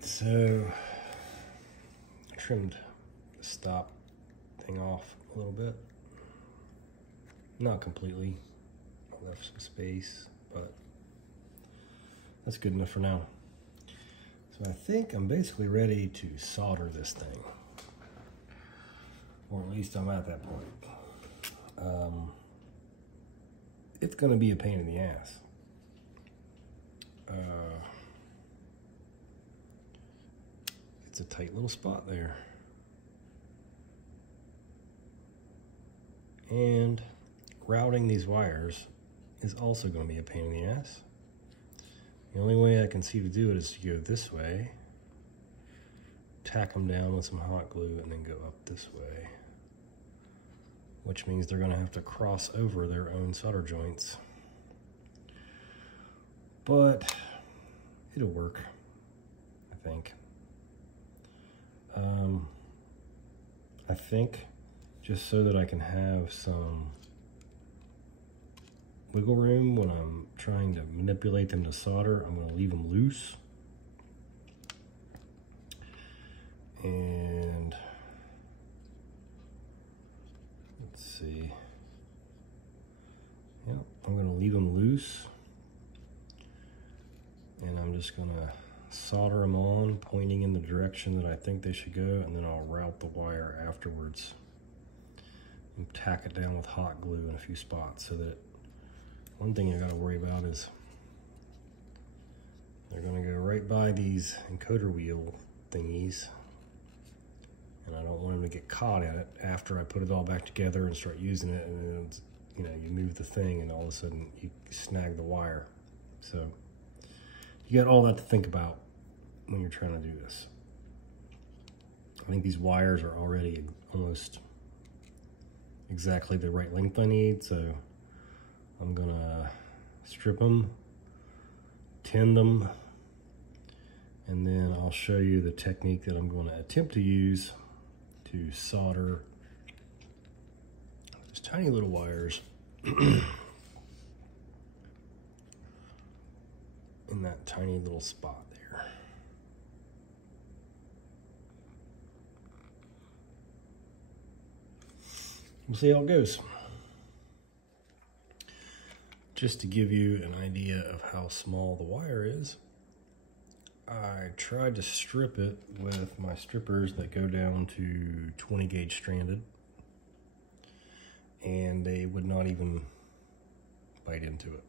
So I trimmed the stop thing off a little bit. Not completely. I left some space, but that's good enough for now. So I think I'm basically ready to solder this thing. Or at least I'm at that point. It's gonna be a pain in the ass. It's a tight little spot there. And routing these wires is also going to be a pain in the ass. The only way I can see to do it is to go this way, tack them down with some hot glue, and then go up this way. Which means they're going to have to cross over their own solder joints. But it'll work, I think. I think just so that I can have some wiggle room when I'm trying to manipulate them to solder, I'm going to leave them loose. And let's see. Yep, I'm going to leave them loose. And I'm just going to solder them on, pointing in the direction that I think they should go, and then I'll route the wire afterwards and tack it down with hot glue in a few spots. So that one thing you got to worry about is they're going to go right by these encoder wheel thingies, and I don't want them to get caught in it after I put it all back together and start using it, and then it's, you know, you move the thing and all of a sudden you snag the wire. So you got all that to think about when you're trying to do this. I think these wires are already almost exactly the right length I need, so I'm gonna strip them, tend them, and then I'll show you the technique that I'm going to attempt to use to solder these tiny little wires in that tiny little spot there. We'll see how it goes. Just to give you an idea of how small the wire is, I tried to strip it with my strippers that go down to 20 gauge stranded, and they would not even bite into it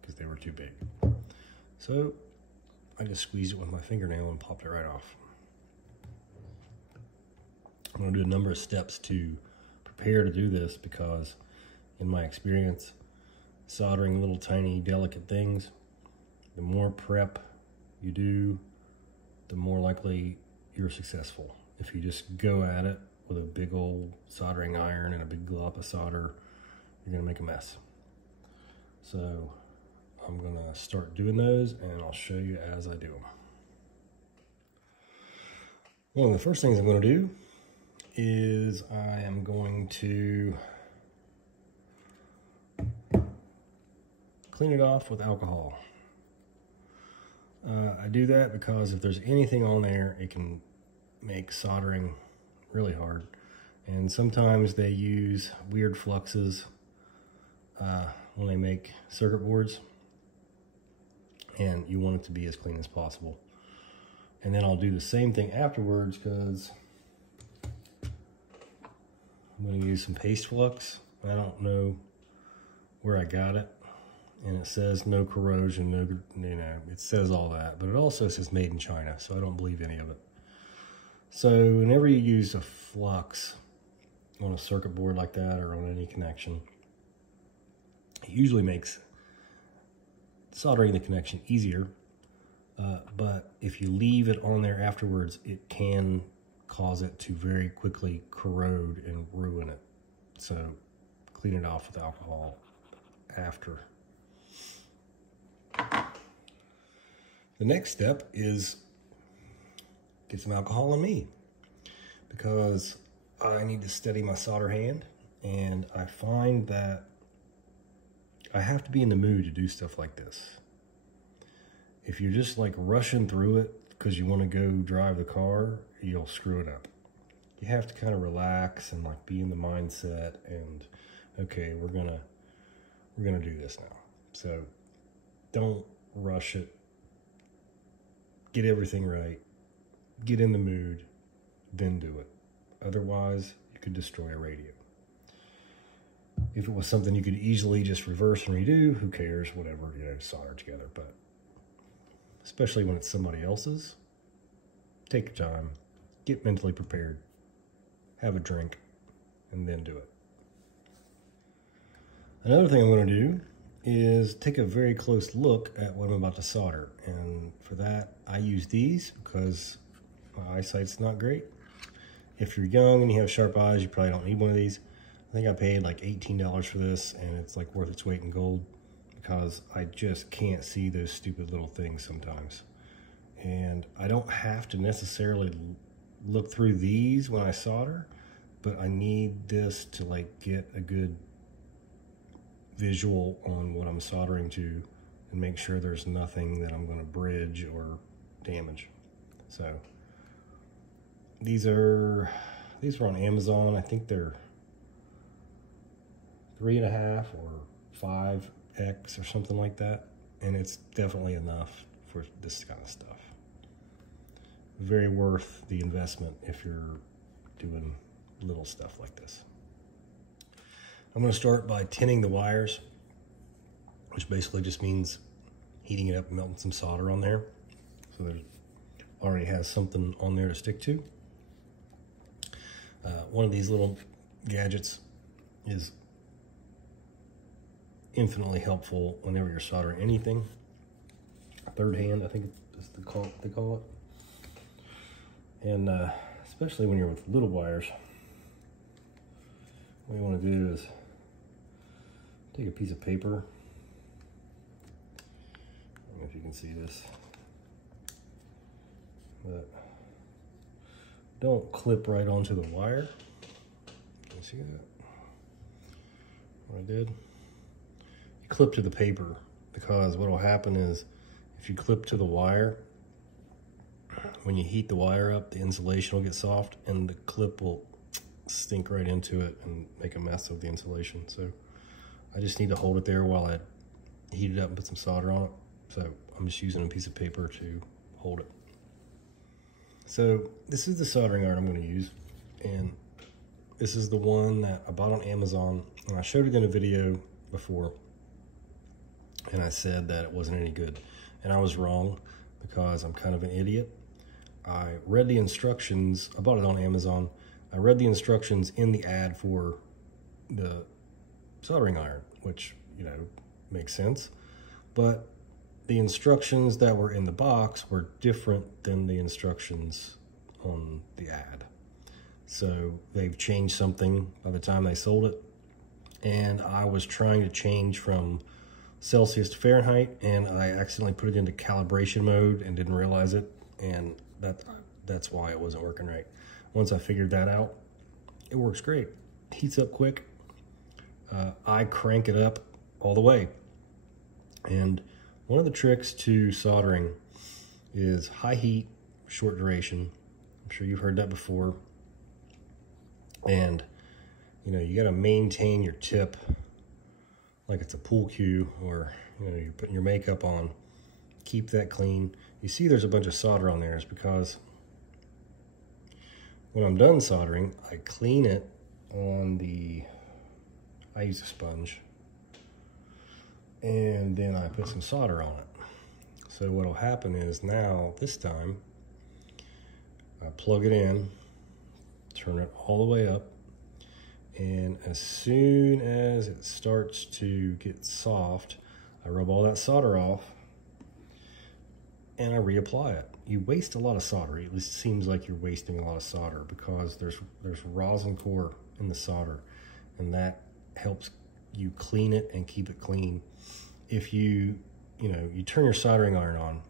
because they were too big. So I just squeezed it with my fingernail and popped it right off. I'm going to do a number of steps to prepare to do this because in my experience, soldering little tiny delicate things, the more prep you do, the more likely you're successful. If you just go at it with a big old soldering iron and a big glop of solder, you're going to make a mess. So I'm going to start doing those, and I'll show you as I do them. One of the first things I'm going to do is I am going to clean it off with alcohol. I do that because if there's anything on there, it can make soldering really hard. And sometimes they use weird fluxes when they make circuit boards, and you want it to be as clean as possible. And then I'll do the same thing afterwards because I'm going to use some paste flux. I don't know where I got it, and it says no corrosion, no, you know, it says all that, but it also says made in China, so I don't believe any of it. So whenever you use a flux on a circuit board like that or on any connection, it usually makes soldering the connection easier, but if you leave it on there afterwards, it can cause it to very quickly corrode and ruin it. So clean it off with alcohol after. The next step is get some alcohol on me, because I need to steady my solder hand, and I find that I have to be in the mood to do stuff like this. If you're just like rushing through it because you want to go drive the car, you'll screw it up. You have to kind of relax and like be in the mindset and, okay, we're gonna do this now. So don't rush it. Get everything right. Get in the mood, then do it. Otherwise, you could destroy a radio. If it was something you could easily just reverse and redo, who cares? Whatever, solder together. But especially when it's somebody else's, take your time, get mentally prepared, have a drink, and then do it. Another thing I'm going to do is take a very close look at what I'm about to solder. And for that, I use these because my eyesight's not great. If you're young and you have sharp eyes, you probably don't need one of these. I think I paid like $18 for this, and it's like worth its weight in gold because I just can't see those stupid little things sometimes. And I don't have to necessarily look through these when I solder, but I need this to like get a good visual on what I'm soldering to and make sure there's nothing that I'm going to bridge or damage. So these were on Amazon. I think they're 3.5 or 5X or something like that, and it's definitely enough for this kind of stuff. Very worth the investment if you're doing little stuff like this. I'm going to start by tinning the wires, which basically just means heating it up and melting some solder on there. So there already has something on there to stick to. One of these little gadgets is infinitely helpful whenever you're soldering anything. Third hand, I think is they call it. And especially when you're with little wires, what you want to do is take a piece of paper. I don't know if you can see this, but don't clip right onto the wire. Can you see that? What I did? You clip to the paper, because what will happen is if you clip to the wire, when you heat the wire up, the insulation will get soft and the clip will sink right into it and make a mess of the insulation. So I just need to hold it there while I heat it up and put some solder on it. So I'm just using a piece of paper to hold it. So this is the soldering iron I'm going to use, and this is the one that I bought on Amazon, and I showed it in a video before, and I said that it wasn't any good, and I was wrong because I'm kind of an idiot. I read the instructions. I bought it on Amazon. I read the instructions in the ad for the soldering iron, which, makes sense, but the instructions that were in the box were different than the instructions on the ad. So they've changed something by the time they sold it. And I was trying to change from Celsius to Fahrenheit, and I accidentally put it into calibration mode and didn't realize it. And that's why it wasn't working right. Once I figured that out, it works great. Heats up quick. I crank it up all the way. And one of the tricks to soldering is high heat, short duration. I'm sure you've heard that before. And, you got to maintain your tip like it's a pool cue, or, you're putting your makeup on. Keep that clean. You see there's a bunch of solder on there. It's because when I'm done soldering, I clean it on I use a sponge, and then I put some solder on it. So what'll happen is now, this time, I plug it in, turn it all the way up, and as soon as it starts to get soft, I rub all that solder off, and I reapply it. You waste a lot of solder. At least it seems like you're wasting a lot of solder, because there's rosin core in the solder, and that helps you clean it and keep it clean. If you turn your soldering iron on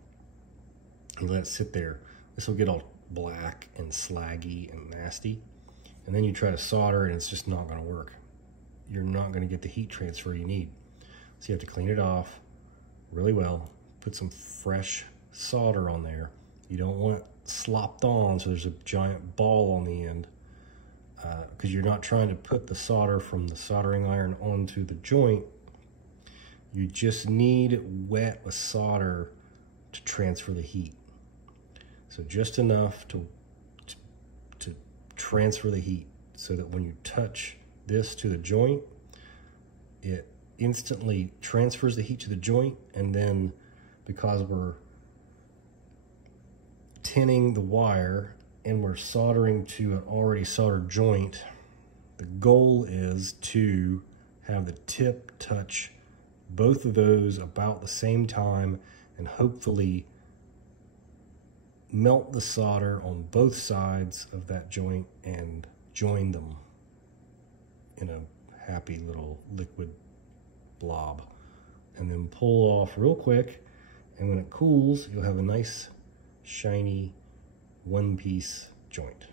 and let it sit there, this will get all black and slaggy and nasty, and then you try to solder and it's just not going to work. You're not going to get the heat transfer you need. So you have to clean it off really well, put some fresh solder on there, You don't want it slopped on so there's a giant ball on the end, because you're not trying to put the solder from the soldering iron onto the joint. You just need it wet with solder to transfer the heat. So just enough to transfer the heat so that when you touch this to the joint, it instantly transfers the heat to the joint, and then because we're tinning the wire and we're soldering to an already soldered joint, the goal is to have the tip touch both of those about the same time and hopefully melt the solder on both sides of that joint and join them in a happy little liquid blob, and then pull off real quick, and when it cools you'll have a nice shiny one-piece joint.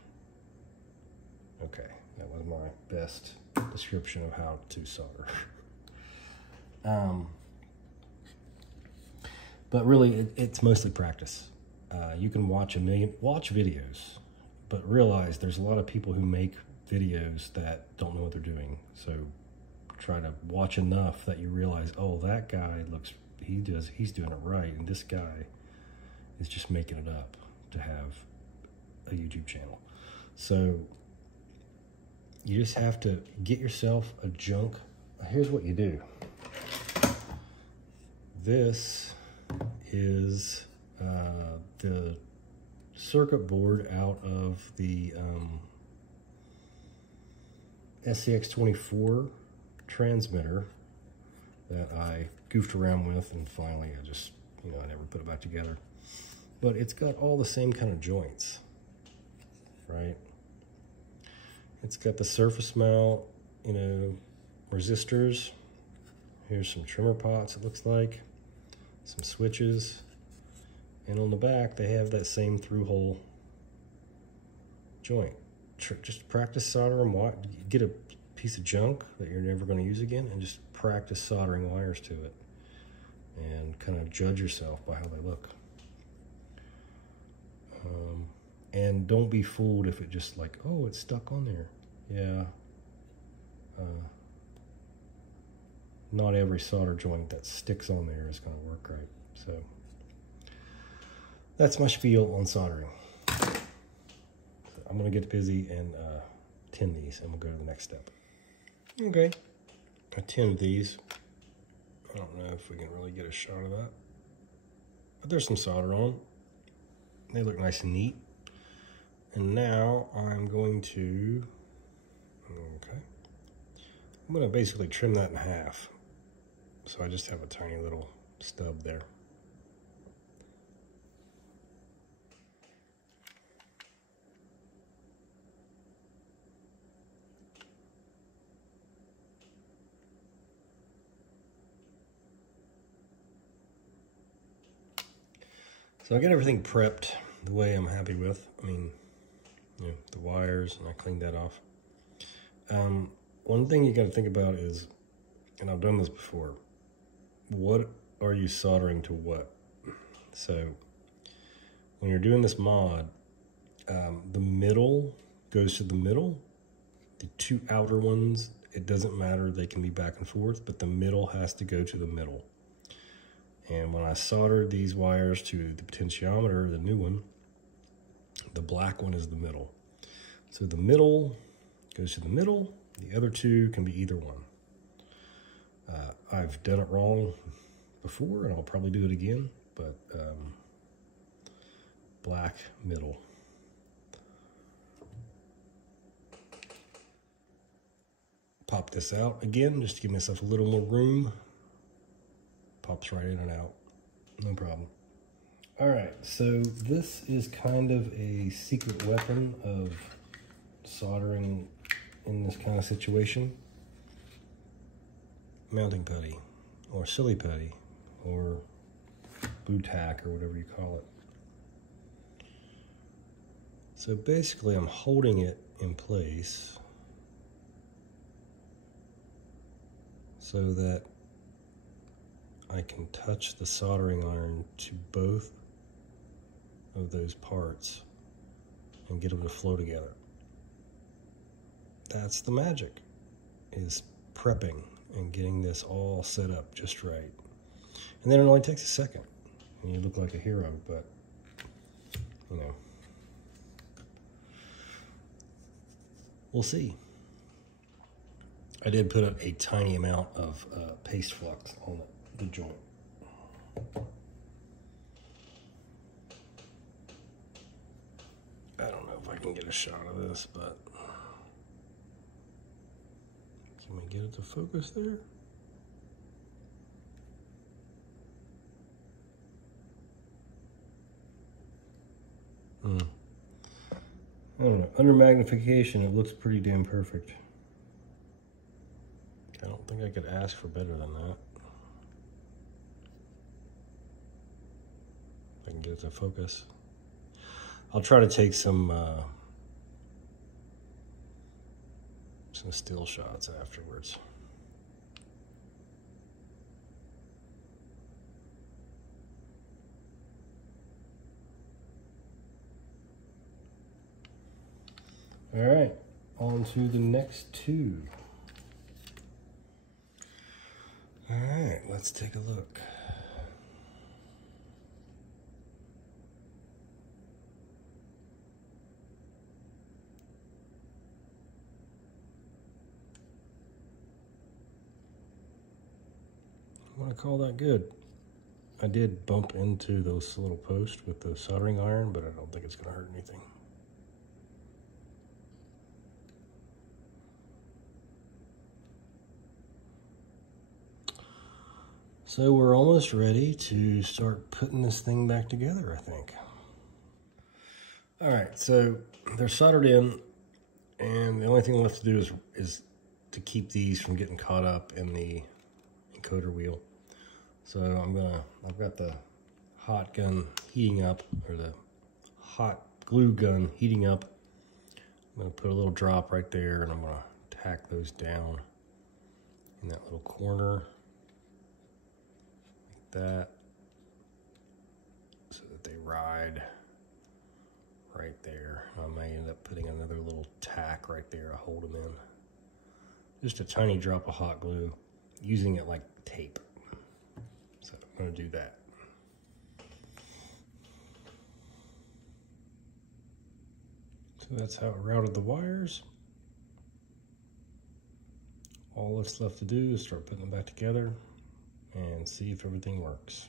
Okay, that was my best description of how to solder. But really it's mostly practice. You can watch videos, but realize there's a lot of people who make videos that don't know what they're doing. So try to watch enough that you realize, oh, that guy he's doing it right, and this guy is just making it up to have a YouTube channel. So you just have to get yourself a junk. Here's what you do. This is the circuit board out of the SCX24 transmitter that I goofed around with, and finally I just, I never put it back together. But it's got all the same kind of joints, right? It's got the surface mount, resistors. Here's some trimmer pots, it looks like. Some switches. And on the back, they have that same through-hole joint. Just practice soldering. Get a piece of junk that you're never going to use again and just practice soldering wires to it. And kind of judge yourself by how they look. And don't be fooled if it just like, oh, it's stuck on there. Yeah. Not every solder joint that sticks on there is going to work right. So that's my spiel on soldering. I'm going to get busy and tin these, and we'll go to the next step. Okay, I tinned these. I don't know if we can really get a shot of that, but there's some solder on. They look nice and neat. And now I'm going to, I'm going to basically trim that in half. So I just have a tiny little stub there. So I got everything prepped the way I'm happy with. I mean, the wires, and I cleaned that off. One thing you got to think about is, and I've done this before, what are you soldering to what? So when you're doing this mod, the middle goes to the middle. The two outer ones, it doesn't matter, they can be back and forth, but the middle has to go to the middle. And when I soldered these wires to the potentiometer, the new one, the black one is the middle. So the middle goes to the middle, the other two can be either one. I've done it wrong before, and I'll probably do it again, but black middle. Pop this out again, just to give myself a little more room. Pops right in and out, no problem. All right, so this is kind of a secret weapon of soldering in this kind of situation. Mounting putty, or silly putty, or blue tack, or whatever you call it. So basically I'm holding it in place so that I can touch the soldering iron to both of those parts and get them to flow together. That's the magic, is prepping and getting this all set up just right. And then it only takes a second and you look like a hero, but you know, we'll see. I did put a tiny amount of paste flux on the joint. I don't know if I can get a shot of this, but can we get it to focus there? I don't know. Under magnification, it looks pretty damn perfect. I don't think I could ask for better than that. If I can get it to focus. I'll try to take some still shots afterwards. All right, on to the next two. All right, let's take a look. I want to call that good. I did bump into those little posts with the soldering iron, but I don't think it's going to hurt anything. So we're almost ready to start putting this thing back together, I think. All right, so they're soldered in, and the only thing left to do is to keep these from getting caught up in the encoder wheel. So I've got the hot gun heating up, or the hot glue gun heating up. I'm gonna put a little drop right there, and I'm gonna tack those down in that little corner. That, so that they ride right there. I may end up putting another little tack right there to hold them in. Just a tiny drop of hot glue, using it like tape. So I'm going to do that. So that's how it routed the wires. All that's left to do is start putting them back together and see if everything works.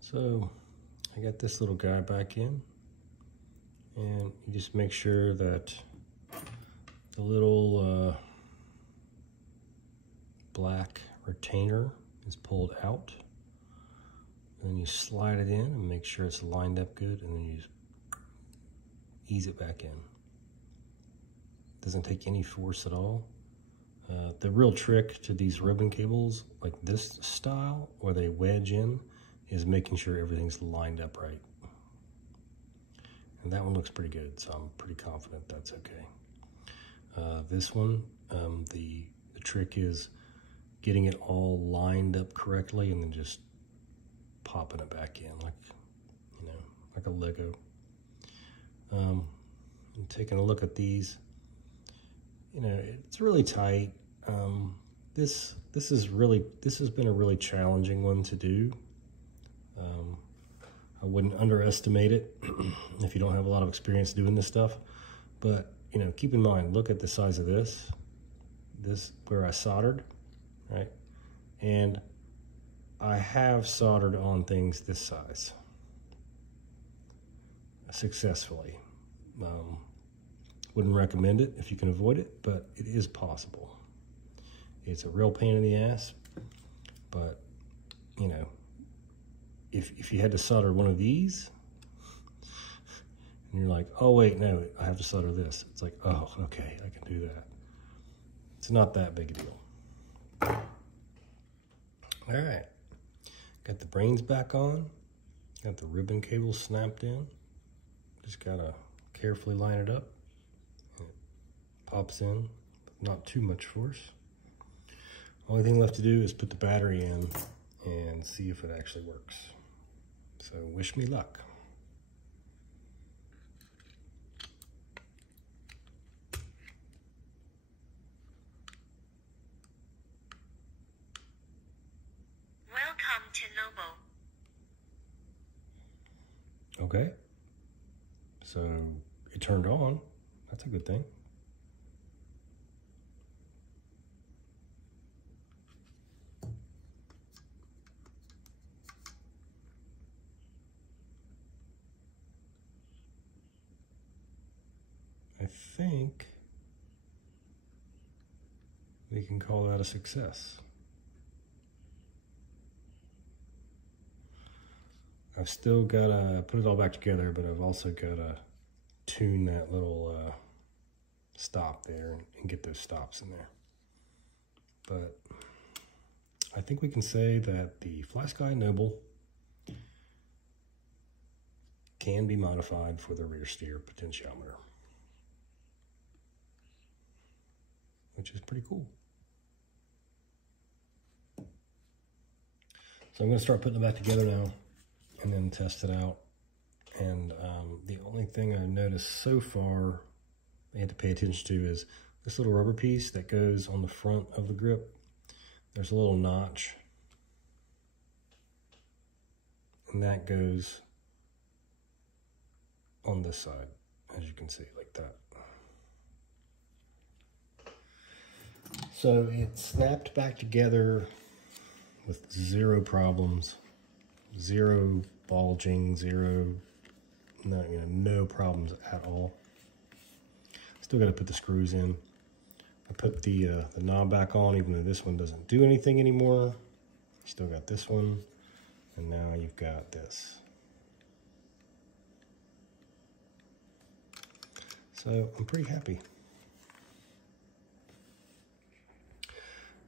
So I got this little guy back in, and you just make sure that the little black retainer is pulled out. And then you slide it in and make sure it's lined up good, and then you just ease it back in. Doesn't take any force at all. The real trick to these ribbon cables, like this style, where they wedge in, is making sure everything's lined up right. And that one looks pretty good, so I'm pretty confident that's okay. This one, the trick is getting it all lined up correctly and then just popping it back in, like, you know, like a Lego. And taking a look at these, you know, it's really tight. This has been a really challenging one to do. I wouldn't underestimate it if you don't have a lot of experience doing this stuff. But, you know, keep in mind, look at the size of this where I soldered, right? And I have soldered on things this size successfully. Wouldn't recommend it if you can avoid it, but it is possible. It's a real pain in the ass, but, you know, if you had to solder one of these, and you're like, oh wait, no, I have to solder this. It's like, oh, okay, I can do that. It's not that big a deal. All right, got the brains back on, got the ribbon cable snapped in. Just gotta carefully line it up. It pops in, not too much force. Only thing left to do is put the battery in and see if it actually works. So wish me luck. Welcome to Noble. Okay, so it turned on. That's a good thing. I think we can call that a success. I've still got to put it all back together, but I've also got to tune that little stop there and get those stops in there. But I think we can say that the Flysky Noble can be modified for the rear steer potentiometer, which is pretty cool. So I'm going to start putting it back together now and then test it out. And the only thing I've noticed so far I had to pay attention to is this little rubber piece that goes on the front of the grip. There's a little notch, and that goes on this side, as you can see, like that. So it snapped back together with zero problems, zero bulging, no problems at all. Still got to put the screws in. I put the knob back on, even though this one doesn't do anything anymore. Still got this one, and now you've got this. So I'm pretty happy.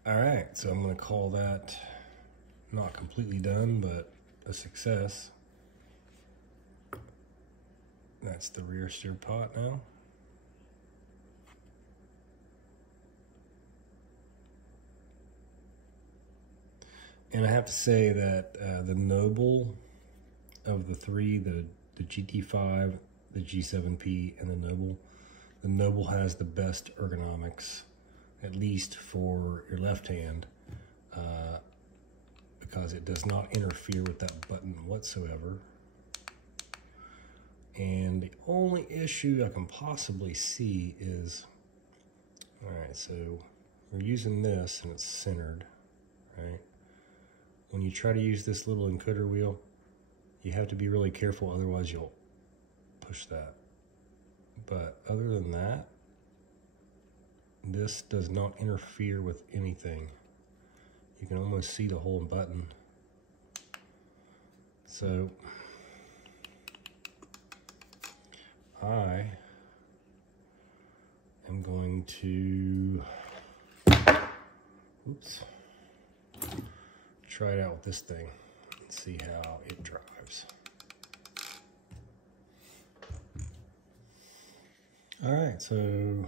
All right, so I'm going to call that not completely done, but a success. That's the rear steer pot now. And I have to say that the Noble of the three, the GT5, the G7P, and the Noble has the best ergonomics, at least for your left hand, because it does not interfere with that button whatsoever. And the only issue I can possibly see is, all right, so we're using this and it's centered, right? When you try to use this little encoder wheel, you have to be really careful, otherwise you'll push that. But other than that, this does not interfere with anything. You can almost see the whole button. So I am going to, try it out with this thing and see how it drives. All right, so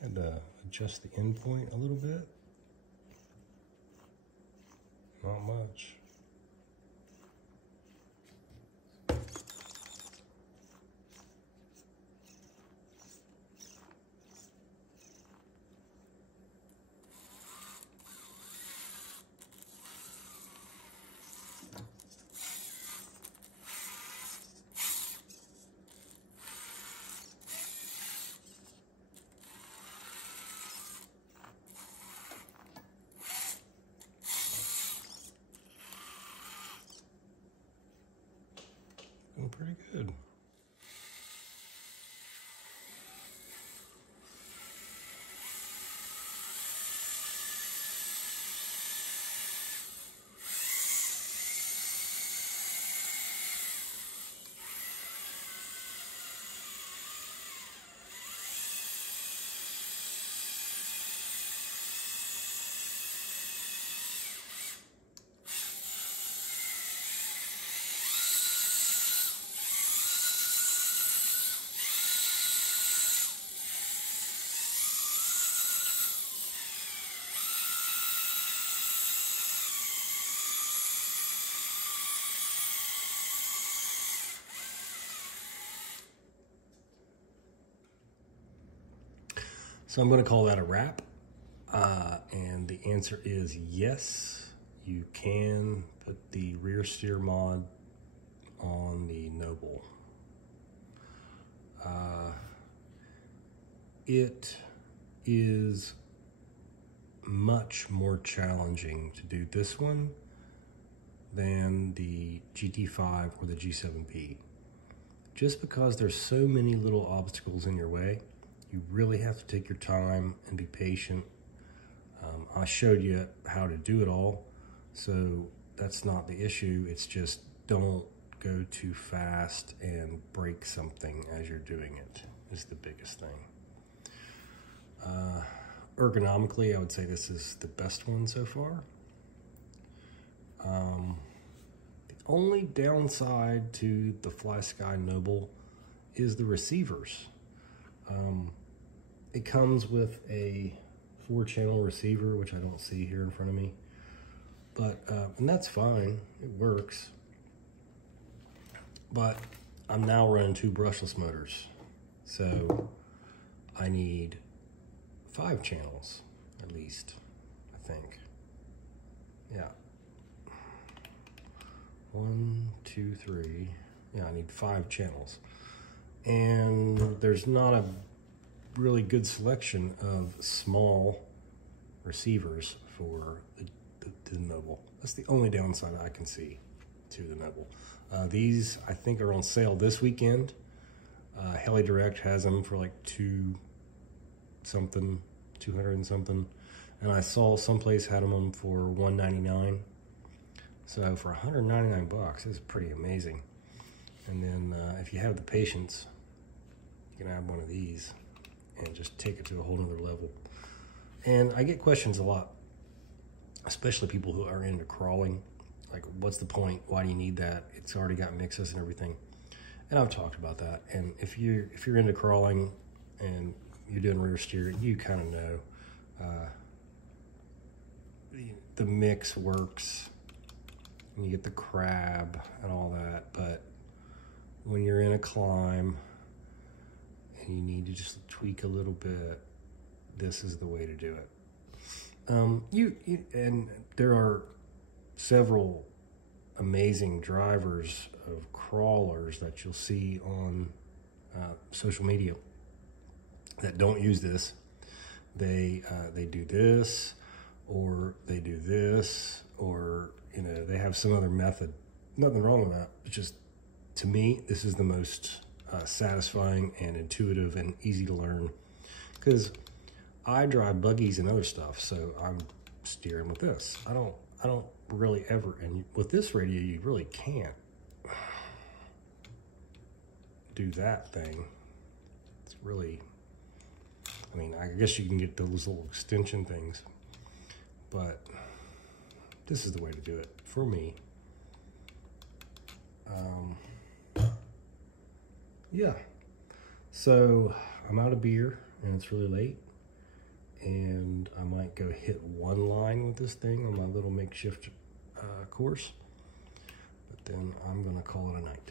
had to adjust the endpoint a little bit. Not much. Doing pretty good. So I'm going to call that a wrap. And the answer is yes, you can put the rear steer mod on the Noble. It is much more challenging to do this one than the GT5 or the G7P. Just because there's so many little obstacles in your way, you really have to take your time and be patient. I showed you how to do it all, so that's not the issue. It's just don't go too fast and break something as you're doing it is the biggest thing. Ergonomically, I would say this is the best one so far. The only downside to the Flysky Noble is the receivers. It comes with a 4-channel receiver, which I don't see here in front of me, but and that's fine, it works. But I'm now running 2 brushless motors, so I need 5 channels at least, I think. Yeah. 1, 2, 3. Yeah, I need 5 channels. And there's not a really good selection of small receivers for the Noble. That's the only downside I can see to the Noble. These, I think, are on sale this weekend. Heli Direct has them for like 200 and something. And I saw someplace had them for $199. So for 199 bucks, it's pretty amazing. And then if you have the patience, you can have one of these and just take it to a whole nother level. And I get questions a lot, especially people who are into crawling. Like, what's the point? Why do you need that? It's already got mixes and everything. And I've talked about that. And if you're into crawling and you're doing rear steer, you kind of know the mix works and you get the crab and all that. But when you're in a climb and you need to just tweak a little bit, this is the way to do it. And there are several amazing drivers of crawlers that you'll see on social media that don't use this. They do this, or they do this, or they have some other method. Nothing wrong with that. It's just, to me, this is the most satisfying and intuitive and easy to learn, because I drive buggies and other stuff, so I'm steering with this. I don't really ever, and with this radio, you really can't do that thing. It's really, I mean, I guess you can get those little extension things, but this is the way to do it for me. Yeah, so I'm out of beer and it's really late, and I might go hit one line with this thing on my little makeshift course, but then I'm gonna call it a night.